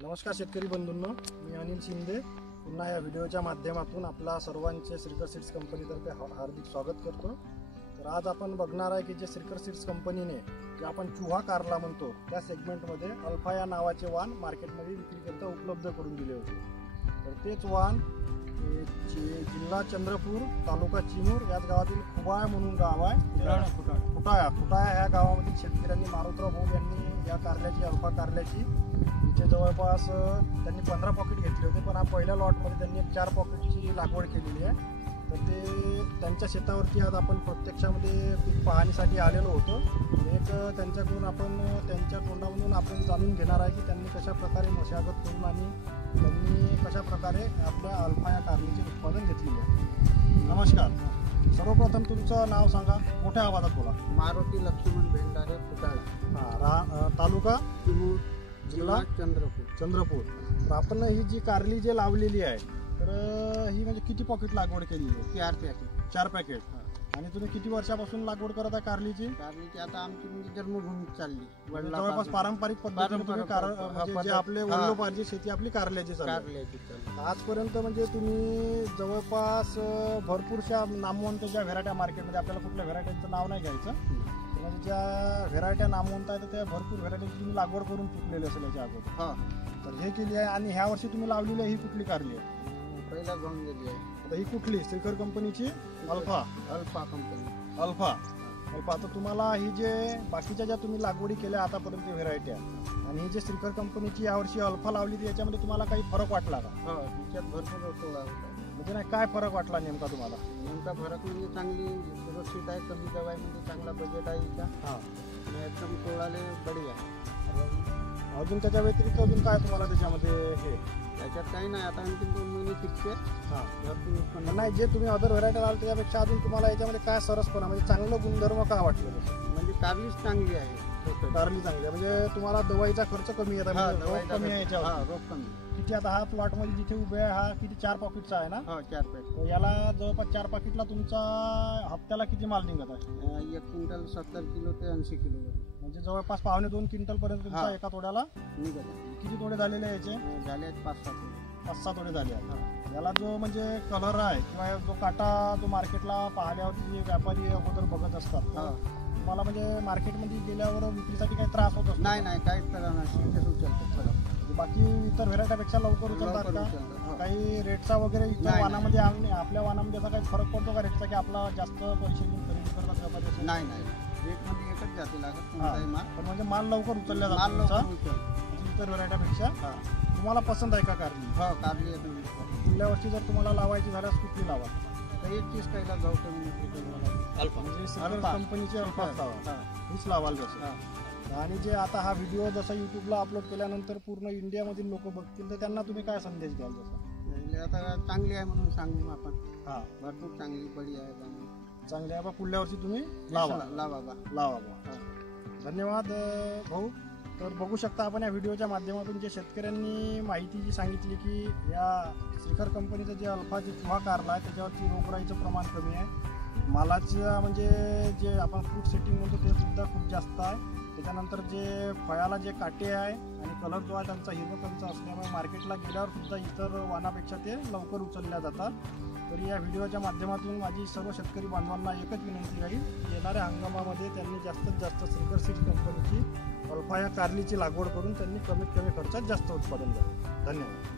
नमस्कार शेतकरी बंधूंनो, मी अनिल शिंदे पुन्हा या व्हिडिओच्या माध्यमातून आपला सर्वांचे श्रीकर सीड्स कंपनीतर्फे हार्दिक स्वागत करतो। तर आज आपण बघणार आहे की जे श्रीकर सीड्स कंपनीने जे आपण चुहा कारला म्हणतो त्या सेगमेंटमध्ये अल्फा या नावाचे वाहन मार्केटमध्ये विक्रीकरिता उपलब्ध करून दिले होते। तर तेच वाहन जिल्हा चंद्रपूर, तालुका चिमूर याच गावातील खुबाळ म्हणून गाव आहे, फुटाळा ह्या गावामधील शेतकऱ्यांनी मारुतराव भाऊ यांनी या कारल्याची अल्फा कारल्याची जवळपास त्यांनी 15 पॉकेट घेतले होते, पण हा पहिल्या लॉटमध्ये त्यांनी 4 पॉकेटची लागवड केलेली आहे। तर ते त्यांच्या शेतावरती आज आपण प्रत्यक्षामध्ये पीक पाहणीसाठी आलेलो होतो। एक त्यांच्याकडून आपण त्यांच्या तोंडामधून आपण जाणून घेणार आहे की त्यांनी कशा प्रकारे मशागत करून आणि त्यांनी कशा प्रकारे आपल्या अल्फा या कारल्याचे उत्पादन घेतलेले आहे। नमस्कार, सर्वप्रथम तुमचं नाव सांगा, मोठ्या आवाजात बोला। मारुती लक्ष्मण भेंडारे, फुटाळा, तालुका चिमूर, जिल्हा चंद्रपूर। तर आपण ही जी कारली जे लावलेली आहे तर ही म्हणजे किती पॉकेट लागवड केली आहे? 4 पॅकेट। आणि तुम्ही किती वर्षापासून लागवड करत आहे कारलीची? आता आमची म्हणजे जन्मभूमी चालली, जवळपास पारंपरिक पद्धतीने तुम्ही जे आपले वडिलोपार्जित शेती आपली कारल्याची चालली आजपर्यंत। म्हणजे तुम्ही जवळपास भरपूरशा नामवंत ज्या व्हेरायट्या मार्केटमध्ये, आपल्याला कुठल्या व्हेरायट्यांचं नाव नाही घ्यायचं, म्हणजे ज्या व्हेरायट्या नामवंत आहेत त्या भरपूर व्हेरायटीची तुम्ही लागवड करून चुकलेली असेल याच्या अगोदर। तर हे केली आहे। आणि ह्या वर्षी तुम्ही लावलेली आहे ही कुठली कारली आहे? पहिला घेऊन गेली आहे। आता ही कुठली? श्रीकर कंपनीची अल्फा कंपनी अल्फा। तर तुम्हाला ही जे बाकीच्या ज्या तुम्ही लागवडी केल्या आतापर्यंत व्हेरायट्या आणि ही जे श्रीकर कंपनीची यावर्षी अल्फा लावली याच्यामध्ये तुम्हाला काही फरक वाटला का? त्याच्यात भरपूर थोडा होता। म्हणजे नाही, काय फरक वाटला नेमका तुम्हाला? नेमका फरक म्हणजे चांगली सुरक्षित आहे, कमी दवाई म्हणजे चांगला बजेट आहे हिचा, एकदम तोडाले बढिया आहे। अजून त्याच्या व्यतिरिक्त अजून काय तुम्हाला त्याच्यामध्ये हे? त्याच्यात काही नाही, आता आणखी 2 महिने फिक्स आहे। नाही, जे तुम्ही अदर व्हेरायटी लावली त्याच्यापेक्षा अजून तुम्हाला याच्यामध्ये काय सरसपणा म्हणजे चांगलं गुणधर्म का वाटलं? म्हणजे कारलीच चांगली आहे, कारली चांगली आहे, म्हणजे तुम्हाला दवाईचा खर्च कमी येत आहे, रोग कमी आहे याच्यावर, रोग कमी। किती आता हा प्लॉट मध्ये जिथे उभे आहे हा किती 4 पॉकेटचा आहे ना? 4 पॉकेट। याला जवळपास 4 पॉकेटला तुमचा हप्त्याला किती माल निघत आहे? 1 क्विंटल 70 किलो ते 80 किलो, म्हणजे जवळपास 2.25 क्विंटल पर्यंत तुमचा एका तोड्याला निघत आहे। किती तोडे झालेले याचे? झाले आहेत 5-6 तोडे झाले आहेत। याला जो म्हणजे कलर आहे किंवा जो काटा जो मार्केटला पाहिल्यावरती जे व्यापारी अगोदर बघत असतात, तुम्हाला म्हणजे मार्केटमध्ये गेल्यावर विक्रीसाठी काही त्रास होत असतो? नाही, काहीच त्रास नाही, उचलतो। बाकी इतर व्हेरायटीपेक्षा लवकर उचलतात का? काही रेटचा वगैरे इतर वाहनामध्ये आपल्या वाहनामध्ये असा काही फरक पडतो का रेटचा, की आपला जास्त पैसे घेऊन खरेदी करतात व्यापारी? नाही, रेट मध्ये एकच जाते लागत माल, पण म्हणजे माल लवकर उचलला जातो इतर व्हेरायटीपेक्षा। तुम्हाला पसंत आहे का कारली? कारली आहे। पुढल्या वर्षी जर तुम्हाला लावायची झाल्यास कुठली लावा? एकच काहीला जाऊ अल्फा, म्हणजे कंपनीची अल्फा लावा, हीच लावाल जसं। आणि जे आता हा व्हिडिओ जसा युट्यूबला अपलोड केल्यानंतर पूर्ण इंडियामधील लोक बघतील तर त्यांना तुम्ही काय संदेश द्याल? जसं आता चांगली आहे म्हणून सांगू आपण, भरपूर चांगली बढिया आहे, चांगली आहे बा, पुढल्या वर्षी तुम्ही लावा। धन्यवाद भाऊ। तर बघू शकता आपण या व्हिडिओच्या माध्यमातून जे शेतकऱ्यांनी माहिती जी सांगितली की या श्रीकर कंपनीचं जे अल्फा जे चुहा कारला आहे त्याच्यावरती रोगराईचं प्रमाण कमी आहे, मालाचं म्हणजे जे आपण फ्रूट सेटिंग म्हणतो ते सुद्धा खूप जास्त आहे, त्याच्यानंतर जे फळाला जे काटे आहे आणि कलर जो आहे त्यांचा हिरवकंच असल्यामुळे मार्केटला गेल्यावर सुद्धा इतर वाहनापेक्षा ते लवकर उचलल्या जातात। तर या व्हिडिओच्या माध्यमातून माझी सर्व शेतकरी बांधवांना एकच विनंती राहील, येणाऱ्या हंगामामध्ये त्यांनी जास्तीत जास्त श्रीकर सीड्स कंपनीची अल्फा या कारलीची लागवड करून त्यांनी कमीत कमी खर्चात जास्त उत्पादन द्यावे। धन्यवाद।